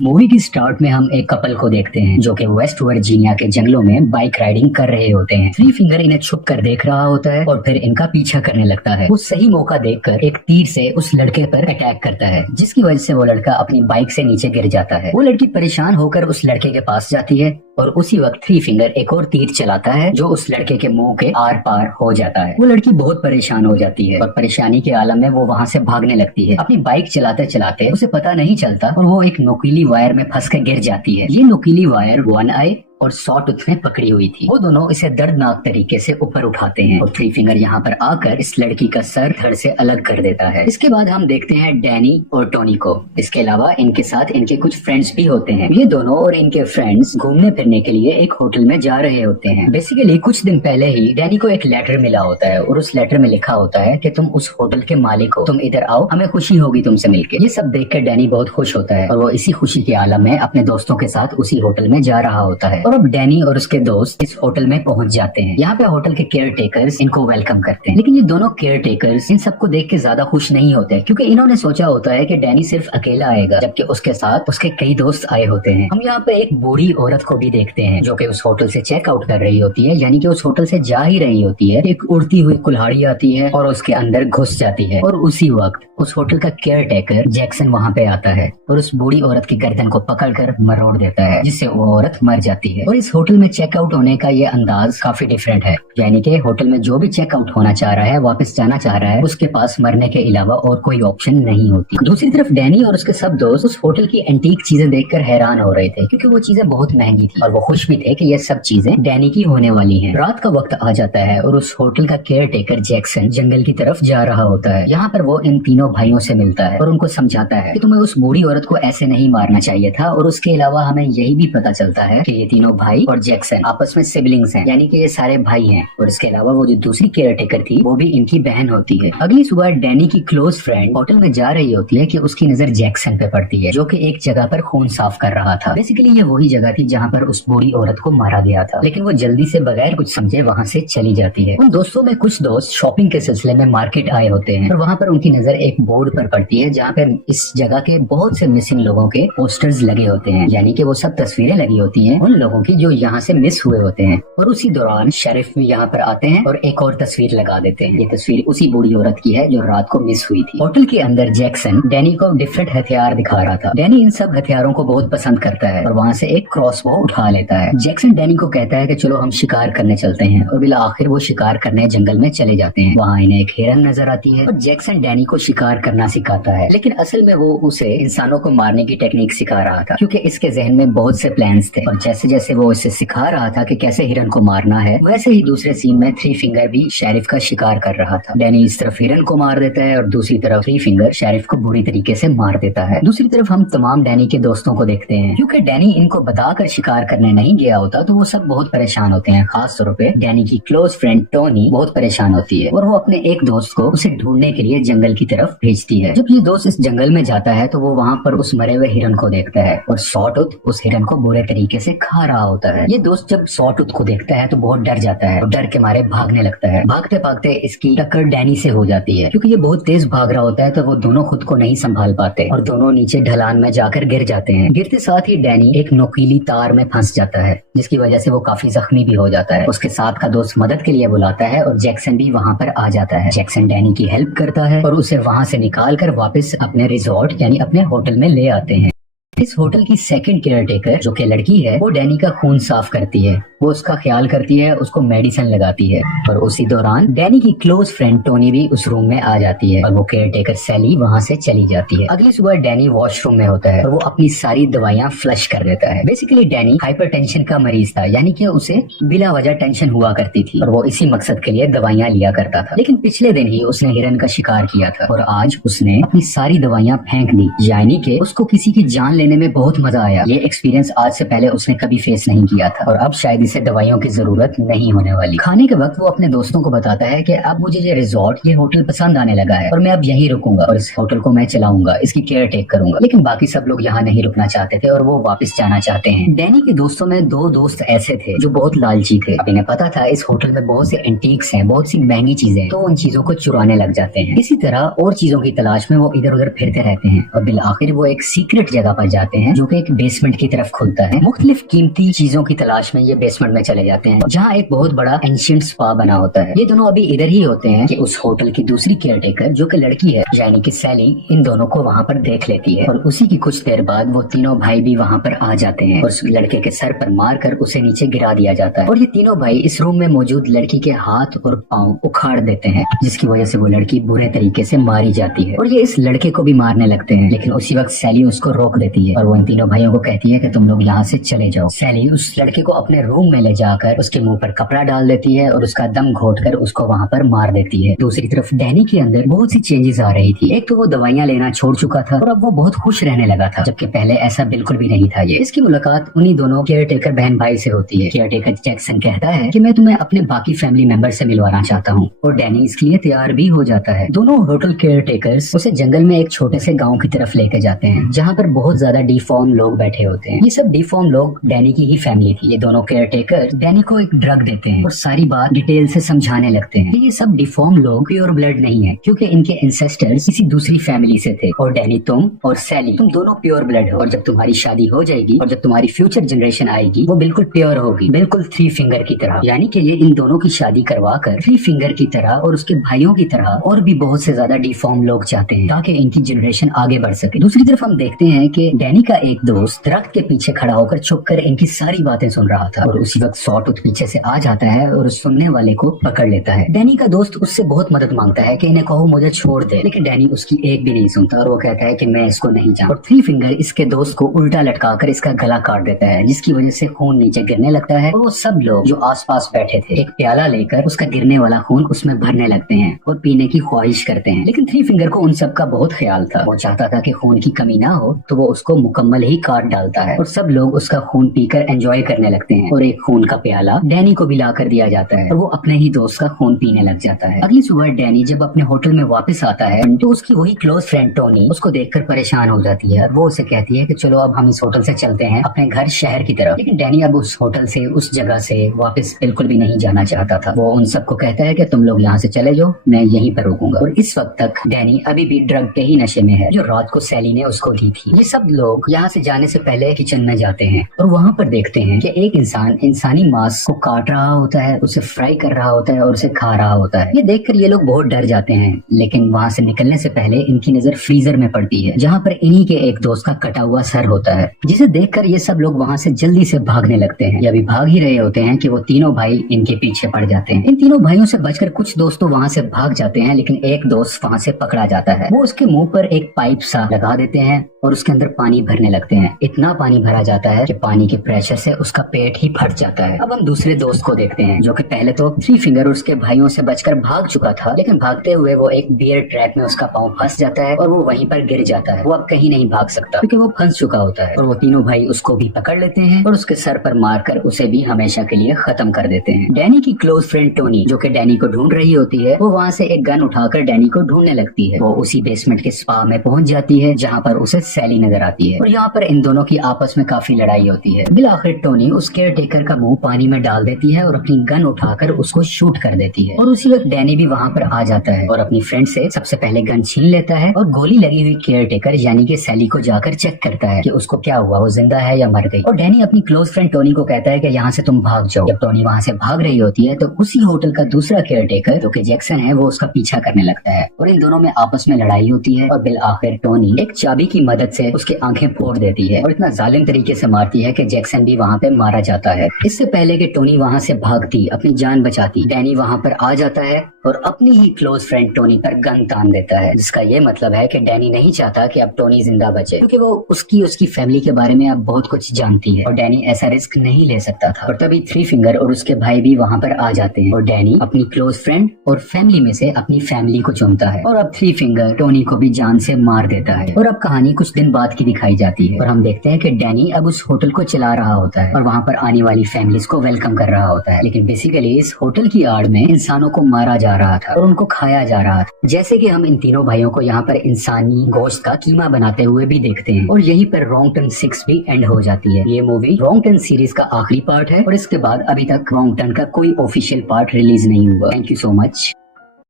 Movie की start में हम एक कपल को देखते हैं जो कि वेस्ट वर्जीनिया के जंगलों में बाइक राइडिंग कर रहे होते हैं। थ्री फिंगर इन्हें छुप कर देख रहा होता है और फिर इनका पीछा करने लगता है। वो सही मौका देखकर एक तीर से उस लड़के पर अटैक करता है, जिसकी वजह से वो लड़का अपनी बाइक से नीचे गिर जाता है। वो लड़की परेशान होकर उस लड़के के पास जाती है और उसी वक्त थ्री फिंगर एक और तीर चलाता है जो उस लड़के के मुंह के आर पार हो जाता है। वो लड़की बहुत परेशान हो जाती है और परेशानी के आलम में वो वहाँ से भागने लगती है। अपनी बाइक चलाते चलाते उसे पता नहीं चलता और वो एक नुकीली वायर में फंस कर गिर जाती है। ये नुकीली वायर वन आई और शॉट उसने पकड़ी हुई थी। वो दोनों इसे दर्दनाक तरीके से ऊपर उठाते हैं और थ्री फिंगर यहाँ पर आकर इस लड़की का सर धड़ से अलग कर देता है। इसके बाद हम देखते हैं डैनी और टोनी को। इसके अलावा इनके साथ इनके कुछ फ्रेंड्स भी होते हैं। ये दोनों और इनके फ्रेंड्स घूमने फिरने के लिए एक होटल में जा रहे होते हैं। बेसिकली कुछ दिन पहले ही डैनी को एक लेटर मिला होता है और उस लेटर में लिखा होता है कि तुम उस होटल के मालिक हो, तुम इधर आओ, हमें खुशी होगी तुमसे मिलकर। ये सब देखकर डैनी बहुत खुश होता है और वो इसी खुशी के आलम में अपने दोस्तों के साथ उसी होटल में जा रहा होता है। और अब डैनी और उसके दोस्त इस होटल में पहुंच जाते हैं। यहाँ पे होटल के केयर टेकर्स इनको वेलकम करते हैं, लेकिन ये दोनों केयर टेकर्स इन सबको देख के ज्यादा खुश नहीं होते क्योंकि इन्होंने सोचा होता है कि डैनी सिर्फ अकेला आएगा, जबकि उसके साथ उसके कई दोस्त आए होते हैं। हम यहाँ पे एक बूढ़ी औरत को भी देखते हैं जो कि उस होटल से चेक आउट कर रही होती है, यानी कि उस होटल से जा ही रही होती है। एक उड़ती हुई कुल्हाड़ी आती है और उसके अंदर घुस जाती है और उसी वक्त उस होटल का केयर टेकर जैक्सन वहाँ पे आता है और उस बूढ़ी औरत की गर्दन को पकड़कर मरोड़ देता है, जिससे वो औरत मर जाती है। और इस होटल में चेकआउट होने का ये अंदाज काफी डिफरेंट है, यानी कि होटल में जो भी चेकआउट होना चाह रहा है, वापस जाना चाह रहा है, उसके पास मरने के अलावा और कोई ऑप्शन नहीं होती। दूसरी तरफ डैनी और उसके सब दोस्त उस होटल की एंटीक चीजें देखकर हैरान हो रहे थे क्योंकि वो चीजें बहुत महंगी थी और वो खुश भी थे कि ये सब चीजें डैनी की होने वाली हैं। रात का वक्त आ जाता है और उस होटल का केयर टेकर जैक्सन जंगल की तरफ जा रहा होता है। यहाँ पर वो इन तीनों भाइयों से मिलता है और उनको समझाता है कि तुम्हें उस बूढ़ी औरत को ऐसे नहीं मारना चाहिए था। और उसके अलावा हमें यही भी पता चलता है कि ये तीनों भाई और जैक्सन आपस में सिबलिंग्स हैं, यानी कि ये सारे भाई हैं। और इसके अलावा वो जो दूसरी केयर टेकर थी वो भी इनकी बहन होती है। अगली सुबह डैनी की क्लोज फ्रेंड होटल में जा रही होती है कि उसकी नजर जैक्सन पे पड़ती है जो कि एक जगह पर खून साफ कर रहा था। बेसिकली ये वही जगह थी जहाँ पर उस बूढ़ी औरत को मारा गया था, लेकिन वो जल्दी से बगैर कुछ समझे वहाँ से चली जाती है। उन दोस्तों में कुछ दोस्त शॉपिंग के सिलसिले में मार्केट आए होते हैं और वहाँ पर उनकी नजर एक बोर्ड पर पड़ती है जहाँ पर इस जगह के बहुत से मिसिंग लोगों के पोस्टर्स लगे होते हैं, यानी कि वो सब तस्वीरें लगी होती हैं उन लोगों की जो यहाँ से मिस हुए होते हैं। और उसी दौरान शेरिफ भी यहाँ पर आते हैं और एक और तस्वीर लगा देते हैं। ये तस्वीर उसी बूढ़ी औरत की है जो रात को मिस हुई थी। होटल के अंदर जैक्सन डैनी को डिफरेंट हथियार दिखा रहा था। डैनी इन सब हथियारों को बहुत पसंद करता है और वहाँ से एक क्रॉसबो उठा लेता है। जैक्सन डैनी को कहता है कि चलो हम शिकार करने चलते हैं और बिला आखिर वो शिकार करने जंगल में चले जाते हैं। वहाँ इन्हें एक हिरन नजर आती है और जैक्सन डैनी को शिकार करना सिखाता है, लेकिन असल में वो उसे इंसानों को मारने की टेक्निक सिखा रहा था क्योंकि इसके जहन में बहुत से प्लान्स थे। और जैसे जैसे वो इसे सिखा रहा था कि कैसे हिरन को मारना है, वैसे ही दूसरे सीन में थ्री फिंगर भी शेरिफ का शिकार कर रहा था। डैनी इस तरफ हिरन को मार देता है और दूसरी तरफ थ्री फिंगर शेरिफ को बुरी तरीके से मार देता है। दूसरी तरफ हम तमाम डैनी के दोस्तों को देखते हैं। क्योंकि डैनी इनको बताकर शिकार करने नहीं गया होता तो वो सब बहुत परेशान होते हैं। खास तौर पे डैनी की क्लोज फ्रेंड टोनी बहुत परेशान होती है और वो अपने एक दोस्त को उसे ढूंढने के लिए जंगल की तरफ भेजती है। जब ये दोस्त इस जंगल में जाता है तो वो वहाँ पर उस मरे हुए हिरन को देखता है और सॉटूथ उस हिरन को बुरे तरीके से खा रहा होता है। ये दोस्त जब सॉटूथ को देखता है तो बहुत डर जाता है और डर के मारे भागने लगता है। भागते भागते इसकी टक्कर डैनी से हो जाती है। क्योंकि ये बहुत तेज भाग रहा होता है तो वो दोनों खुद को नहीं संभाल पाते और दोनों नीचे ढलान में जाकर गिर जाते हैं। गिरते साथ ही डैनी एक नुकीली तार में फंस जाता है जिसकी वजह से वो काफी जख्मी भी हो जाता है। उसके साथ का दोस्त मदद के लिए बुलाता है और जैक्सन भी वहाँ पर आ जाता है। जैक्सन डैनी की हेल्प करता है और उसे वहाँ से निकाल कर वापस अपने रिजॉर्ट यानी अपने होटल में ले आते हैं। इस होटल की सेकंड केयर टेकर जो कि लड़की है वो डैनी का खून साफ करती है, वो उसका ख्याल करती है, उसको मेडिसिन लगाती है। और उसी दौरान डैनी की क्लोज फ्रेंड टोनी भी उस रूम में आ जाती है और वो केयर टेकर सैली वहाँ से चली जाती है। अगली सुबह डैनी वॉशरूम में होता है और वो अपनी सारी दवाइयाँ फ्लश कर देता है। बेसिकली डैनी हाइपरटेंशन का मरीज था, यानी कि उसे बिला वजह टेंशन हुआ करती थी और वो इसी मकसद के लिए दवाइयाँ लिया करता था। लेकिन पिछले दिन ही उसने हिरन का शिकार किया था और आज उसने अपनी सारी दवाइयाँ फेंक दी, यानी कि उसको किसी की जान लेने में बहुत मजा आया। ये एक्सपीरियंस आज से पहले उसने कभी फेस नहीं किया था और अब शायद इसे दवाइयों की जरूरत नहीं होने वाली। खाने के वक्त वो अपने दोस्तों को बताता है कि अब मुझे ये रिजॉर्ट, ये होटल पसंद आने लगा है और मैं अब यहीं रुकूंगा और इस होटल को मैं चलाऊंगा, इसकी केयर टेक करूंगा। लेकिन बाकी सब लोग यहाँ नहीं रुकना चाहते थे और वो वापस जाना चाहते हैं। डैनी के दोस्तों में दो दोस्त ऐसे थे जो बहुत लालची थे। अब इन्हें पता था इस होटल में बहुत से एंटीक्स हैं, बहुत सी महंगी चीजें, तो उन चीजों को चुराने लग जाते हैं। इसी तरह और चीजों की तलाश में वो इधर उधर फिरते रहते हैं और बिल आखिर वो एक सीक्रेट जगह पर जाते हैं जो कि एक बेसमेंट की तरफ खुलता है। मुख्तलिफ कीमती चीजों की तलाश में ये बेसमेंट में चले जाते हैं जहाँ एक बहुत बड़ा एंशिएंट स्पा बना होता है। ये दोनों अभी इधर ही होते हैं कि उस होटल की दूसरी केयरटेकर जो कि लड़की है यानी कि सैली इन दोनों को वहाँ पर देख लेती है और उसी की कुछ देर बाद वो तीनों भाई भी वहाँ पर आ जाते हैं और उस लड़के के सर पर मारकर उसे नीचे गिरा दिया जाता है और ये तीनों भाई इस रूम में मौजूद लड़की के हाथ और पाँव उखाड़ देते हैं जिसकी वजह से वो लड़की बुरे तरीके से मारी जाती है और ये इस लड़के को भी मारने लगते हैं। लेकिन उसी वक्त सैली उसको रोक देती है और वो इन तीनों भाइयों को कहती है कि तुम लोग यहाँ से चले जाओ। सैली उस लड़के को अपने रूम में ले जाकर उसके मुंह पर कपड़ा डाल देती है और उसका दम घोटकर उसको वहाँ पर मार देती है। दूसरी तरफ डैनी के अंदर बहुत सी चेंजेस आ रही थी। एक तो वो दवाइयाँ लेना छोड़ चुका था और अब वो बहुत खुश रहने लगा था, जबकि पहले ऐसा बिल्कुल भी नहीं था। ये इसकी मुलाकात उन्हीं दोनों केयरटेकर बहन भाई से होती है। केयरटेकर जैक्सन कहता है कि मैं तुम्हें अपने बाकी फैमिली मेंबर से मिलवाना चाहता हूँ और डैनी इसके लिए तैयार भी हो जाता है। दोनों होटल केयरटेकर्स उसे जंगल में एक छोटे से गाँव की तरफ लेके जाते हैं जहाँ पर बहुत ज्यादा डिफॉर्म लोग बैठे होते हैं। ये सब डिफॉर्म लोग डैनी की ही फैमिली थी। ये दोनों केयरटेकर डैनी को एक ड्रग देते हैं और सारी बात डिटेल से समझाने लगते हैं। ये सब डिफॉर्म लोग प्योर ब्लड नहीं है क्योंकि इनके एंसेस्टर्स किसी दूसरी फैमिली से थे और डैनी तुम और सैली तुम दोनों प्योर ब्लड हो और जब तुम्हारी शादी हो जाएगी और जब तुम्हारी फ्यूचर जनरेशन आएगी वो बिल्कुल प्योर होगी, बिल्कुल थ्री फिंगर की तरह। यानी कि ये इन दोनों की शादी करवा कर थ्री फिंगर की तरह और उसके भाइयों की तरह और भी बहुत से ज्यादा डिफॉर्म लोग चाहते हैं ताकि इनकी जनरेशन आगे बढ़ सके। दूसरी तरफ हम देखते हैं कि डैनी का एक दोस्त दरख्त के पीछे खड़ा होकर छुपकर इनकी सारी बातें सुन रहा था और उसी वक्त सॉटूथ पीछे से आ जाता है और उस सुनने वाले को पकड़ लेता है। डैनी का दोस्त उससे बहुत मदद मांगता है कि इन्हें कहो मुझे छोड़ दे, लेकिन डैनी उसकी एक भी नहीं सुनता और वो कहता है कि मैं इसको नहीं जानता और थ्री फिंगर इसके दोस्त को उल्टा लटकाकर इसका गला काट देता है जिसकी वजह से खून नीचे गिरने लगता है और वो सब लोग जो आसपास बैठे थे एक प्याला लेकर उसका गिरने वाला खून उसमें भरने लगते हैं और पीने की ख्वाहिश करते हैं। लेकिन थ्री फिंगर को उन सब का बहुत ख्याल था। वो चाहता था कि खून की कमी ना हो तो वो उसको मुकम्मल ही काट डालता है और सब लोग उसका खून पीकर एंजॉय करने लगते हैं और एक खून का प्याला डैनी को भी ला कर दिया जाता है और वो अपने ही दोस्त का खून पीने लग जाता है। अगली सुबह डैनी जब अपने होटल में वापस आता है तो उसकी वही क्लोज फ्रेंड टोनी उसको देखकर परेशान हो जाती है। वो उसे कहती है कि चलो अब हम इस होटल से चलते हैं अपने घर शहर की तरफ। लेकिन डैनी अब उस होटल से उस जगह से वापस बिल्कुल भी नहीं जाना चाहता था। वो उन सबको कहता है कि तुम लोग यहाँ से चले जाओ, मैं यहीं पर रुकूंगा। और इस वक्त तक डैनी अभी भी ड्रग के ही नशे में है जो रात को सैली ने उसको दी थी। ये सब लोग यहाँ से जाने से पहले किचन में जाते हैं और वहाँ पर देखते हैं कि एक इंसान इंसानी मांस को काट रहा होता है, उसे फ्राई कर रहा होता है और उसे खा रहा होता है। ये देखकर ये लोग बहुत डर जाते हैं। लेकिन वहाँ से निकलने से पहले इनकी नजर फ्रीजर में पड़ती है जहाँ पर इन्हीं के एक दोस्त का कटा हुआ सर होता है, जिसे देखकर ये सब लोग वहाँ से जल्दी से भागने लगते हैं। ये अभी भाग ही रहे होते हैं कि वो तीनों भाई इनके पीछे पड़ जाते हैं। इन तीनों भाइयों से बचकर कुछ दोस्त तो वहाँ से भाग जाते हैं लेकिन एक दोस्त वहाँ से पकड़ा जाता है। वो उसके मुंह पर एक पाइप सा लगा देते हैं और उसके अंदर पानी भरने लगते हैं। इतना पानी भरा जाता है कि पानी के प्रेशर से उसका पेट ही फट जाता है। अब हम दूसरे दोस्त को देखते हैं जो कि पहले तो थ्री फिंगर उसके भाइयों से बचकर भाग चुका था, लेकिन भागते हुए वो एक बियर ट्रैक में उसका पाँव फंस जाता है और वो वहीं पर गिर जाता है। वो अब कहीं नहीं भाग सकता क्योंकि वो फंस चुका होता है और वो तीनों भाई उसको भी पकड़ लेते हैं और उसके सर पर मारकर उसे भी हमेशा के लिए खत्म कर देते हैं। डैनी की क्लोज फ्रेंड टोनी जो कि डैनी को ढूंढ रही होती है वो वहाँ से एक गन उठाकर डैनी को ढूंढने लगती है। वो उसी बेसमेंट के स्पा में पहुंच जाती है जहाँ पर उसे सैली नजर आती है और यहाँ पर इन दोनों की आपस में काफी लड़ाई होती है। बिल आखिर टोनी उस केयरटेकर का मुंह पानी में डाल देती है और अपनी गन उठाकर उसको शूट कर देती है और उसी वक्त डैनी भी वहाँ पर आ जाता है और अपनी फ्रेंड से सबसे पहले गन छीन लेता है और गोली लगी हुई केयरटेकर यानी कि सैली को जाकर चेक करता है कि उसको क्या हुआ, वो जिंदा है या मर गई। और डैनी अपनी क्लोज फ्रेंड टोनी को कहता है कि यहाँ से तुम भाग जाओ। जब टोनी वहाँ से भाग रही होती है तो उसी होटल का दूसरा केयरटेकर जो कि जैक्सन है वो उसका पीछा करने लगता है और इन दोनों में आपस में लड़ाई होती है और बिल आखिर टोनी एक चाबी की मदद से उसकी आंखें फोड़ देती है और इतना जालिम तरीके से मारती है कि जैक्सन भी वहाँ पे मारा जाता है। इससे पहले कि टोनी वहाँ से भागती अपनी जान बचाती, डैनी वहाँ पर आ जाता है और अपनी ही क्लोज फ्रेंड टोनी पर गन तान देता है, जिसका ये मतलब है कि डैनी नहीं चाहता कि अब टोनी जिंदा बचे क्योंकि वो उसकी फैमिली के बारे में अब बहुत कुछ जानती है और डैनी ऐसा रिस्क नहीं ले सकता था। और तभी थ्री फिंगर और उसके भाई भी वहाँ पर आ जाते हैं और डैनी अपनी क्लोज फ्रेंड और फैमिली में से अपनी फैमिली को चुनता है और अब थ्री फिंगर टोनी को भी जान से मार देता है। और अब कहानी कुछ दिन बाद की दिखाई जाती है और हम देखते हैं कि डैनी अब उस होटल को चला रहा होता है और वहाँ पर आने वाली फैमिलीज को वेलकम कर रहा होता है। लेकिन बेसिकली इस होटल की आड़ में इंसानों को मारा जा रहा था और उनको खाया जा रहा था, जैसे कि हम इन तीनों भाइयों को यहाँ पर इंसानी गोश्त का कीमा बनाते हुए भी देखते हैं। और यहीं पर रॉन्ग टर्न 6 भी एंड हो जाती है। ये मूवी रॉन्ग टर्न सीरीज का आखिरी पार्ट है और इसके बाद अभी तक रॉन्ग टर्न का कोई ऑफिशियल पार्ट रिलीज नहीं हुआ। Thank you so much.